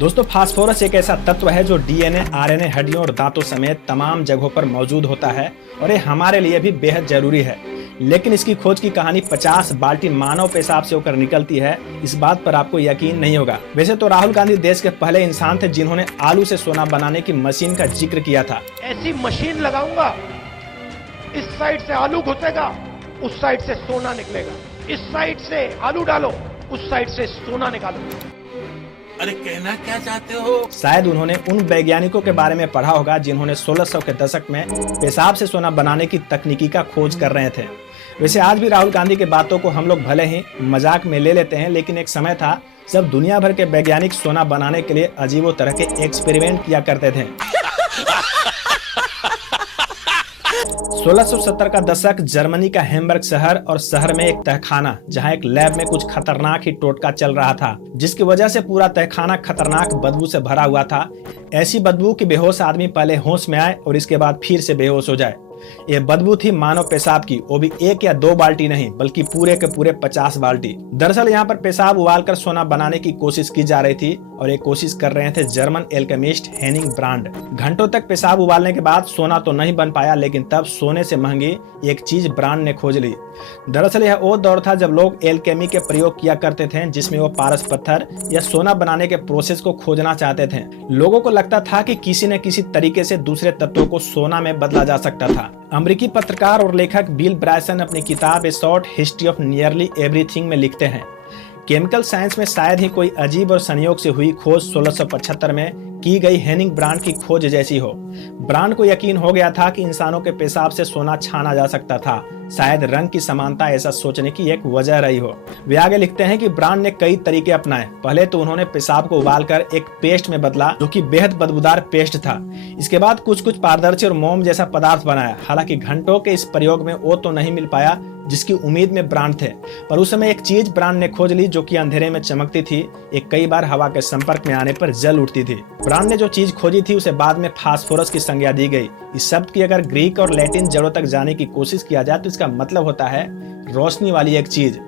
दोस्तों, फास्फोरस एक ऐसा तत्व है जो डीएनए, आरएनए, हड्डियों और दांतों समेत तमाम जगहों पर मौजूद होता है और ये हमारे लिए भी बेहद जरूरी है। लेकिन इसकी खोज की कहानी 50 बाल्टी मानव पेशाब से होकर निकलती है, इस बात पर आपको यकीन नहीं होगा। वैसे तो राहुल गांधी देश के पहले इंसान थे जिन्होंने आलू से सोना बनाने की मशीन का जिक्र किया था। ऐसी मशीन लगाऊंगा, इस साइड से आलू घुसेगा, उस साइड से सोना निकलेगा, इस साइड से आलू डालो, उस साइड से सोना निकालो। अरे कहना क्या चाहते हो? शायद उन्होंने उन वैज्ञानिकों के बारे में पढ़ा होगा जिन्होंने 1600 के दशक में पेशाब से सोना बनाने की तकनीकी का खोज कर रहे थे। वैसे आज भी राहुल गांधी की बातों को हम लोग भले ही मजाक में ले लेते हैं, लेकिन एक समय था जब दुनिया भर के वैज्ञानिक सोना बनाने के लिए अजीबो तरह के एक्सपेरिमेंट किया करते थे। 1670 का दशक, जर्मनी का हैम्बर्ग शहर और शहर में एक तहखाना जहां एक लैब में कुछ खतरनाक ही टोटका चल रहा था, जिसकी वजह से पूरा तहखाना खतरनाक बदबू से भरा हुआ था। ऐसी बदबू कि बेहोश आदमी पहले होश में आए और इसके बाद फिर से बेहोश हो जाए। ये बदबू थी मानव पेशाब की, वो भी 1 या 2 बाल्टी नहीं बल्कि पूरे के पूरे 50 बाल्टी। दरअसल यहाँ पर पेशाब उबालकर सोना बनाने की कोशिश की जा रही थी और ये कोशिश कर रहे थे जर्मन एल्केमिस्ट हेनिंग ब्रांड। घंटों तक पेशाब उबालने के बाद सोना तो नहीं बन पाया, लेकिन तब सोने से महंगी एक चीज ब्रांड ने खोज ली। दरअसल यह वो दौर था जब लोग एल्केमी के प्रयोग किया करते थे, जिसमें वो पारस पत्थर या सोना बनाने के प्रोसेस को खोजना चाहते थे। लोगों को लगता था कि किसी न किसी तरीके से दूसरे तत्वों को सोना में बदला जा सकता था। अमेरिकी पत्रकार और लेखक बिल ब्रायसन अपनी किताब ए short history of nearly everything में लिखते हैं, केमिकल साइंस में शायद ही कोई अजीब और संयोग से हुई खोज 1675 में की गई हेनिंग ब्रांड की खोज जैसी हो। ब्रांड को यकीन हो गया था कि इंसानों के पेशाब से सोना छाना जा सकता था। शायद रंग की समानता ऐसा सोचने की एक वजह रही हो। वे आगे लिखते हैं कि ब्रांड ने कई तरीके अपनाए। पहले तो उन्होंने पेशाब को उबालकर एक पेस्ट में बदला, जो कि बेहद बदबूदार पेस्ट था। इसके बाद कुछ पारदर्शी और मोम जैसा पदार्थ बनाया। हालांकि घंटों के इस प्रयोग में वो तो नहीं मिल पाया जिसकी उम्मीद में ब्रांड थे, पर उस समय एक चीज ब्रांड ने खोज ली जो कि अंधेरे में चमकती थी, एक कई बार हवा के संपर्क में आने पर जल उठती थी। ब्रांड ने जो चीज खोजी थी उसे बाद में फास्फोरस की संज्ञा दी गई। इस शब्द की अगर ग्रीक और लैटिन जड़ों तक जाने की कोशिश किया जाए तो इसका मतलब होता है रोशनी वाली एक चीज।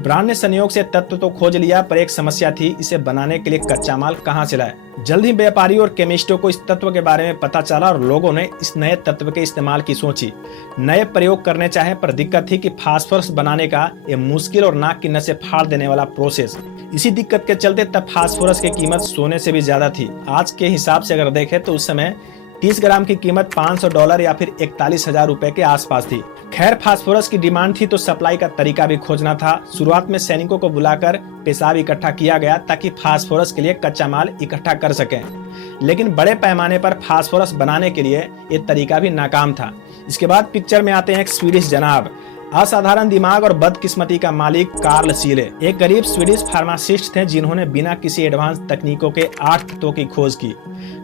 ब्रांड ने संयोग से तत्व तो खोज लिया, पर एक समस्या थी, इसे बनाने के लिए कच्चा माल कहां से लाए। जल्द ही व्यापारियों और केमिस्टों को इस तत्व के बारे में पता चला और लोगों ने इस नए तत्व के इस्तेमाल की सोची। नए प्रयोग करने चाहे, पर दिक्कत थी कि फास्फोरस बनाने का ये मुश्किल और नाक की नसें फाड़ देने वाला प्रोसेस। इसी दिक्कत के चलते तब फास्फोरस की कीमत सोने से भी ज्यादा थी। आज के हिसाब से अगर देखें तो उस समय 30 ग्राम की कीमत $500 या फिर 41,000 रुपए के आसपास थी। खैर, फास्फोरस की डिमांड थी तो सप्लाई का तरीका भी खोजना था। शुरुआत में सैनिकों को बुलाकर पेशाब इकट्ठा किया गया ताकि फास्फोरस के लिए कच्चा माल इकट्ठा कर सकें, लेकिन बड़े पैमाने पर फास्फोरस बनाने के लिए ये तरीका भी नाकाम था। इसके बाद पिक्चर में आते हैं एक स्वीडिश जनाब, असाधारण दिमाग और बदकिस्मती का मालिक कार्ल सीले। एक गरीब स्वीडिश फार्मासिस्ट थे जिन्होंने बिना किसी एडवांस तकनीकों के 8 तत्वों की खोज की: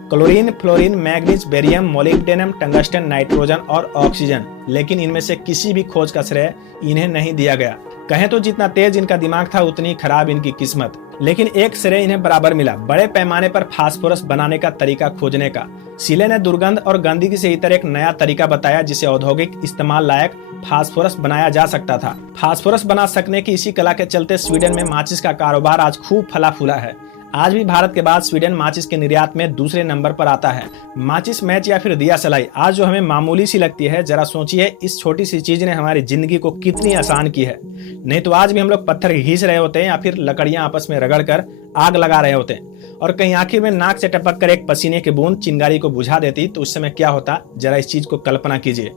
chlorine, fluorine, manganese, barium, molybdenum, tungsten, nitrogen और ऑक्सीजन। लेकिन इनमें से किसी भी खोज का श्रेय इन्हें नहीं दिया गया। कहें तो जितना तेज इनका दिमाग था उतनी खराब इनकी किस्मत। लेकिन एक श्रेय इन्हें बराबर मिला, बड़े पैमाने पर फास्फोरस बनाने का तरीका खोजने का। सीले ने दुर्गंध और गंदगी से इतर एक नया तरीका बताया जिसे औद्योगिक इस्तेमाल लायक फास्फोरस बनाया जा सकता था। फास्फोरस बना सकने की इसी कला के चलते स्वीडन में माचिस का कारोबार आज खूब फला फूला है। आज भी भारत के बाद स्वीडन माचिस के निर्यात में दूसरे नंबर पर आता है। माचिस, मैच या फिर दिया सलाई आज जो हमें मामूली सी लगती है, जरा सोचिए इस छोटी सी चीज ने हमारी जिंदगी को कितनी आसान की है। नहीं तो आज भी हम लोग पत्थर घींच रहे होते हैं या फिर लकड़ियां आपस में रगड़कर आग लगा रहे होते हैं, और कहीं आखिर में नाक से टपक कर एक पसीने की बूंद चिंगारी को बुझा देती तो उस समय क्या होता, जरा इस चीज को कल्पना कीजिए।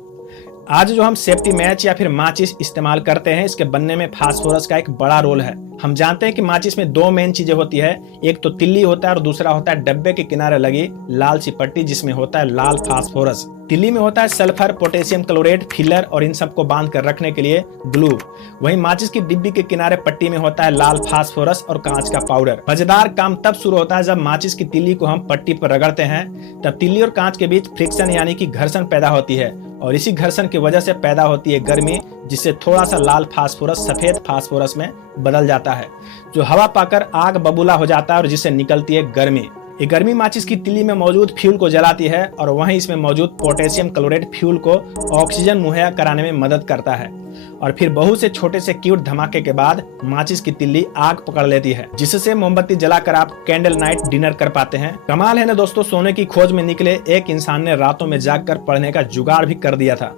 आज जो हम सेफ्टी मैच या फिर माचिस इस्तेमाल करते हैं, इसके बनने में फास्फोरस का एक बड़ा रोल है। हम जानते हैं कि माचिस में 2 मेन चीजें होती है, एक तो तिल्ली होता है और दूसरा होता है डब्बे के किनारे लगी लाल सी पट्टी जिसमें होता है लाल फास्फोरस। तिल्ली में होता है सल्फर, पोटेशियम क्लोराइड, फिलर और इन सबको बांध कर रखने के लिए ग्लू। वहीं माचिस की डिब्बी के किनारे पट्टी में होता है लाल फास्फोरस और कांच का पाउडर। मजेदार काम तब शुरू होता है जब माचिस की तिल्ली को हम पट्टी पर रगड़ते हैं, तब तिल्ली और कांच के बीच फ्रिक्शन यानी कि घर्षण पैदा होती है और इसी घर्षण की वजह से पैदा होती है गर्मी, जिससे थोड़ा सा लाल फास्फोरस सफेद फास्फोरस में बदल जाता है, जो हवा पाकर आग बबूला हो जाता है और जिससे निकलती है गर्मी। ये गर्मी माचिस की तिल्ली में मौजूद फ्यूल को जलाती है और वहीं इसमें मौजूद पोटेशियम क्लोराइड फ्यूल को ऑक्सीजन मुहैया कराने में मदद करता है और फिर बहुत से छोटे से क्यूट धमाके के बाद माचिस की तिल्ली आग पकड़ लेती है, जिससे मोमबत्ती जलाकर आप कैंडल नाइट डिनर कर पाते हैं। कमाल है ना दोस्तों, सोने की खोज में निकले एक इंसान ने रातों में जागकर पढ़ने का जुगाड़ भी कर दिया था।